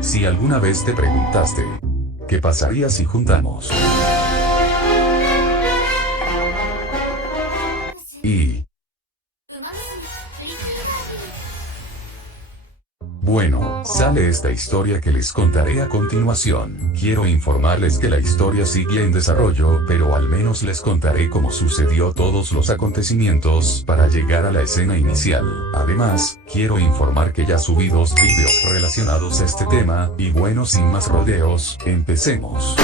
Si alguna vez te preguntaste, ¿qué pasaría si juntamos? Y... Bueno, sale esta historia que les contaré a continuación. Quiero informarles que la historia sigue en desarrollo, pero al menos les contaré cómo sucedió todos los acontecimientos para llegar a la escena inicial. Además, quiero informar que ya subí 2 vídeos relacionados a este tema, y bueno, sin más rodeos, empecemos.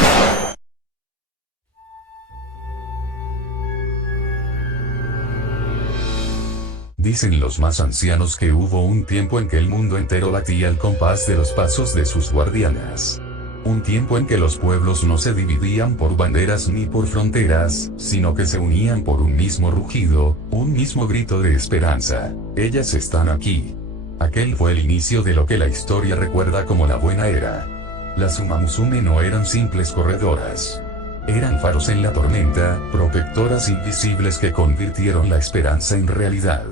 Dicen los más ancianos que hubo un tiempo en que el mundo entero latía al compás de los pasos de sus guardianas. Un tiempo en que los pueblos no se dividían por banderas ni por fronteras, sino que se unían por un mismo rugido, un mismo grito de esperanza. Ellas están aquí. Aquel fue el inicio de lo que la historia recuerda como la Buena Era. Las Umamusume no eran simples corredoras. Eran faros en la tormenta, protectoras invisibles que convirtieron la esperanza en realidad.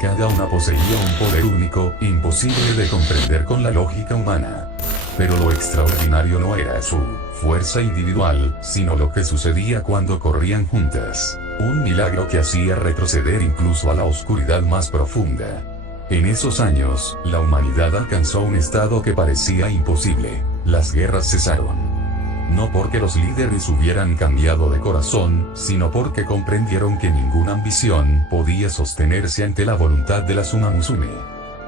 Cada una poseía un poder único, imposible de comprender con la lógica humana. Pero lo extraordinario no era su fuerza individual, sino lo que sucedía cuando corrían juntas. Un milagro que hacía retroceder incluso a la oscuridad más profunda. En esos años, la humanidad alcanzó un estado que parecía imposible. Las guerras cesaron. No porque los líderes hubieran cambiado de corazón, sino porque comprendieron que ninguna ambición podía sostenerse ante la voluntad de las Umamusume.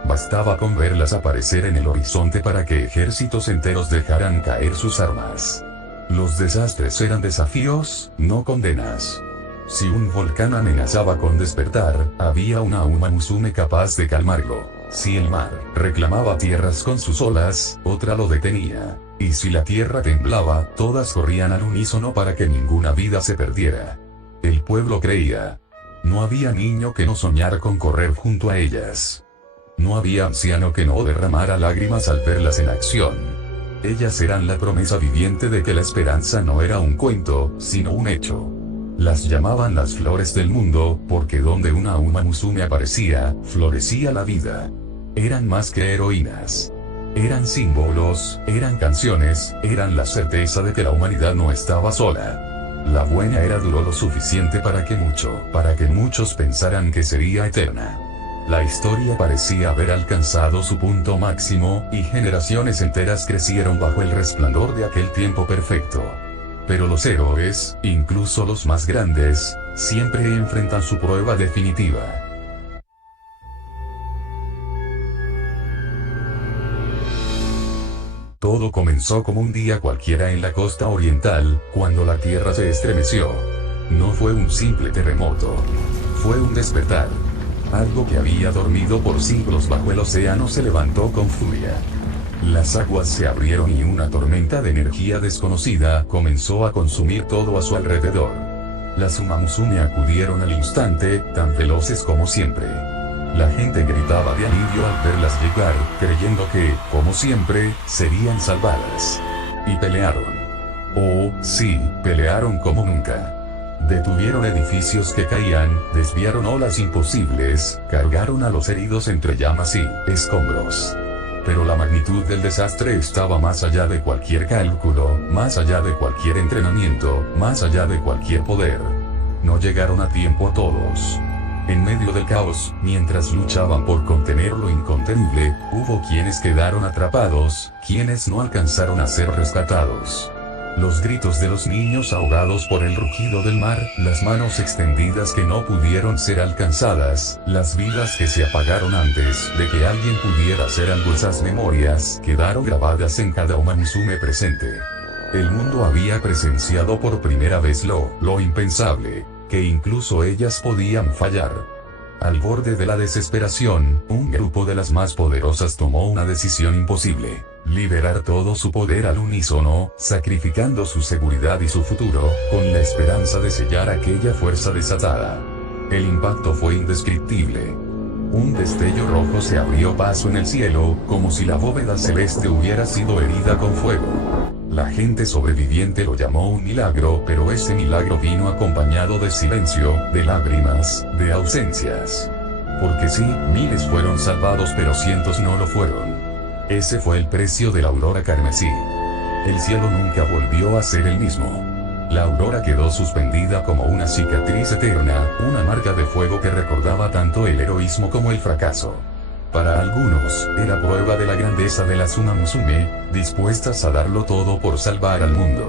Bastaba con verlas aparecer en el horizonte para que ejércitos enteros dejaran caer sus armas. Los desastres eran desafíos, no condenas. Si un volcán amenazaba con despertar, había una Umamusume capaz de calmarlo. Si el mar reclamaba tierras con sus olas, otra lo detenía. Y si la tierra temblaba, todas corrían al unísono para que ninguna vida se perdiera. El pueblo creía. No había niño que no soñara con correr junto a ellas. No había anciano que no derramara lágrimas al verlas en acción. Ellas eran la promesa viviente de que la esperanza no era un cuento, sino un hecho. Las llamaban las flores del mundo, porque donde una Umamusume aparecía, florecía la vida. Eran más que heroínas. Eran símbolos, eran canciones, eran la certeza de que la humanidad no estaba sola. La Buena Era duró lo suficiente para que muchos pensaran que sería eterna. La historia parecía haber alcanzado su punto máximo, y generaciones enteras crecieron bajo el resplandor de aquel tiempo perfecto. Pero los héroes, incluso los más grandes, siempre enfrentan su prueba definitiva. Todo comenzó como un día cualquiera en la costa oriental, cuando la tierra se estremeció. No fue un simple terremoto. Fue un despertar. Algo que había dormido por siglos bajo el océano se levantó con furia. Las aguas se abrieron y una tormenta de energía desconocida comenzó a consumir todo a su alrededor. Las Umamusume acudieron al instante, tan veloces como siempre. La gente gritaba de alivio al verlas llegar, creyendo que, como siempre, serían salvadas. Y pelearon. Oh, sí, pelearon como nunca. Detuvieron edificios que caían, desviaron olas imposibles, cargaron a los heridos entre llamas y escombros. Pero la magnitud del desastre estaba más allá de cualquier cálculo, más allá de cualquier entrenamiento, más allá de cualquier poder. No llegaron a tiempo a todos. En medio del caos, mientras luchaban por contener lo incontenible, hubo quienes quedaron atrapados, quienes no alcanzaron a ser rescatados. Los gritos de los niños ahogados por el rugido del mar, las manos extendidas que no pudieron ser alcanzadas, las vidas que se apagaron antes de que alguien pudiera hacer algo. Esas memorias quedaron grabadas en cada Umamusume presente. El mundo había presenciado por primera vez lo impensable. Que incluso ellas podían fallar. Al borde de la desesperación, un grupo de las más poderosas tomó una decisión imposible: liberar todo su poder al unísono, sacrificando su seguridad y su futuro, con la esperanza de sellar aquella fuerza desatada. El impacto fue indescriptible. Un destello rojo se abrió paso en el cielo, como si la bóveda celeste hubiera sido herida con fuego. La gente sobreviviente lo llamó un milagro, pero ese milagro vino acompañado de silencio, de lágrimas, de ausencias. Porque sí, miles fueron salvados pero cientos no lo fueron. Ese fue el precio de la aurora carmesí. El cielo nunca volvió a ser el mismo. La aurora quedó suspendida como una cicatriz eterna, una marca de fuego que recordaba tanto el heroísmo como el fracaso. Para algunos, era prueba de la grandeza de las Uma Musume, dispuestas a darlo todo por salvar al mundo.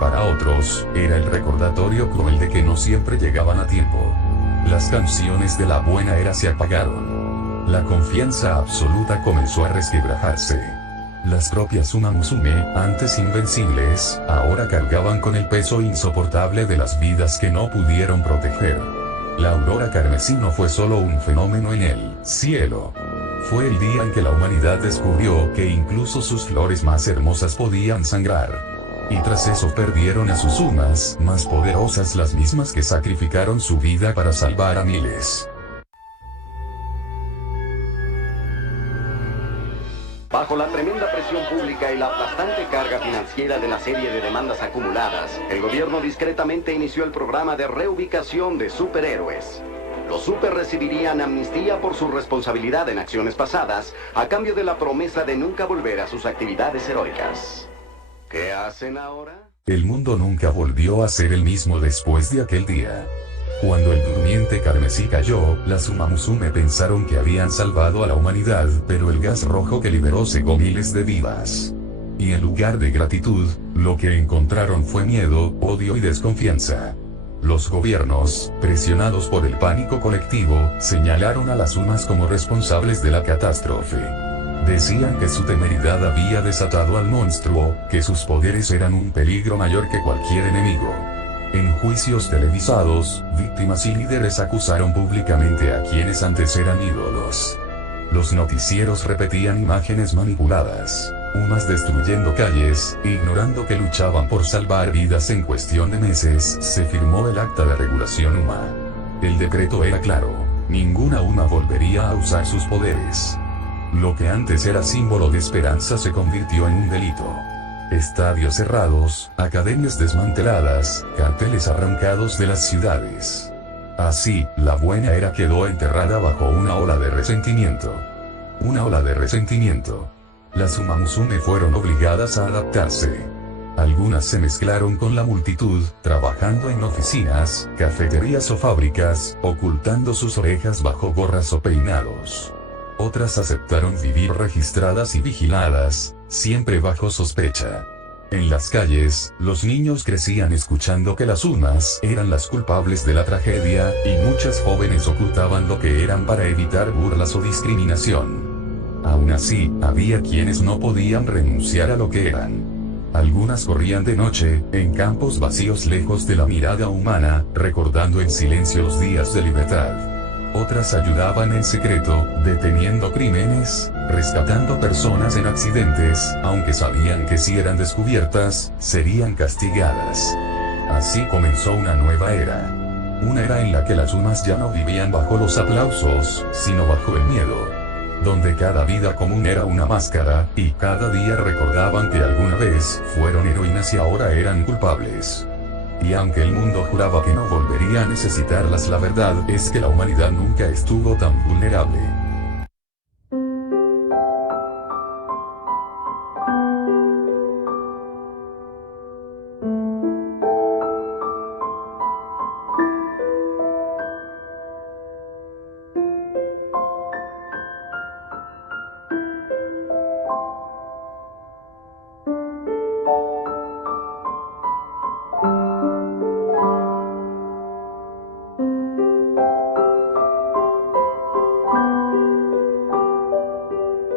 Para otros, era el recordatorio cruel de que no siempre llegaban a tiempo. Las canciones de la buena era se apagaron. La confianza absoluta comenzó a resquebrajarse. Las propias Uma Musume, antes invencibles, ahora cargaban con el peso insoportable de las vidas que no pudieron proteger. La aurora carmesí no fue solo un fenómeno en el cielo. Fue el día en que la humanidad descubrió que incluso sus flores más hermosas podían sangrar. Y tras eso perdieron a sus Umas más poderosas, las mismas que sacrificaron su vida para salvar a miles. Bajo la tremenda presión pública y la aplastante carga financiera de la serie de demandas acumuladas, el gobierno discretamente inició el programa de reubicación de superhéroes. Los super recibirían amnistía por su responsabilidad en acciones pasadas, a cambio de la promesa de nunca volver a sus actividades heroicas. ¿Qué hacen ahora? El mundo nunca volvió a ser el mismo después de aquel día. Cuando el durmiente carmesí cayó, las Uma Musume pensaron que habían salvado a la humanidad, pero el gas rojo que liberó cegó miles de vidas. Y en lugar de gratitud, lo que encontraron fue miedo, odio y desconfianza. Los gobiernos, presionados por el pánico colectivo, señalaron a las Umas como responsables de la catástrofe. Decían que su temeridad había desatado al monstruo, que sus poderes eran un peligro mayor que cualquier enemigo. En juicios televisados, víctimas y líderes acusaron públicamente a quienes antes eran ídolos. Los noticieros repetían imágenes manipuladas. Umas destruyendo calles, ignorando que luchaban por salvar vidas. En cuestión de meses, se firmó el Acta de Regulación Uma. El decreto era claro: ninguna Uma volvería a usar sus poderes. Lo que antes era símbolo de esperanza se convirtió en un delito. Estadios cerrados, academias desmanteladas, carteles arrancados de las ciudades. Así, la buena era quedó enterrada bajo una ola de resentimiento. Una ola de resentimiento. Las Uma Musume fueron obligadas a adaptarse. Algunas se mezclaron con la multitud, trabajando en oficinas, cafeterías o fábricas, ocultando sus orejas bajo gorras o peinados. Otras aceptaron vivir registradas y vigiladas, siempre bajo sospecha. En las calles, los niños crecían escuchando que las Umas eran las culpables de la tragedia, y muchas jóvenes ocultaban lo que eran para evitar burlas o discriminación. Aún así, había quienes no podían renunciar a lo que eran. Algunas corrían de noche, en campos vacíos lejos de la mirada humana, recordando en silencio los días de libertad. Otras ayudaban en secreto, deteniendo crímenes, rescatando personas en accidentes, aunque sabían que si eran descubiertas, serían castigadas. Así comenzó una nueva era. Una era en la que las Umas ya no vivían bajo los aplausos, sino bajo el miedo. Donde cada vida común era una máscara, y cada día recordaban que alguna vez fueron heroínas y ahora eran culpables. Y aunque el mundo juraba que no volvería a necesitarlas, la verdad es que la humanidad nunca estuvo tan vulnerable.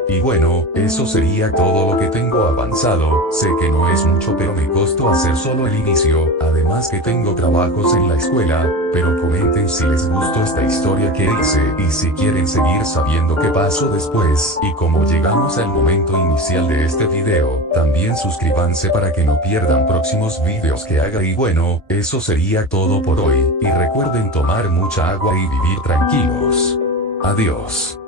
Y bueno, eso sería todo lo que tengo avanzado. Sé que no es mucho, pero me costó hacer solo el inicio, además que tengo trabajos en la escuela, pero comenten si les gustó esta historia que hice, y si quieren seguir sabiendo qué pasó después, y como llegamos al momento inicial de este video, también suscríbanse para que no pierdan próximos videos que haga. Y bueno, eso sería todo por hoy, y recuerden tomar mucha agua y vivir tranquilos. Adiós.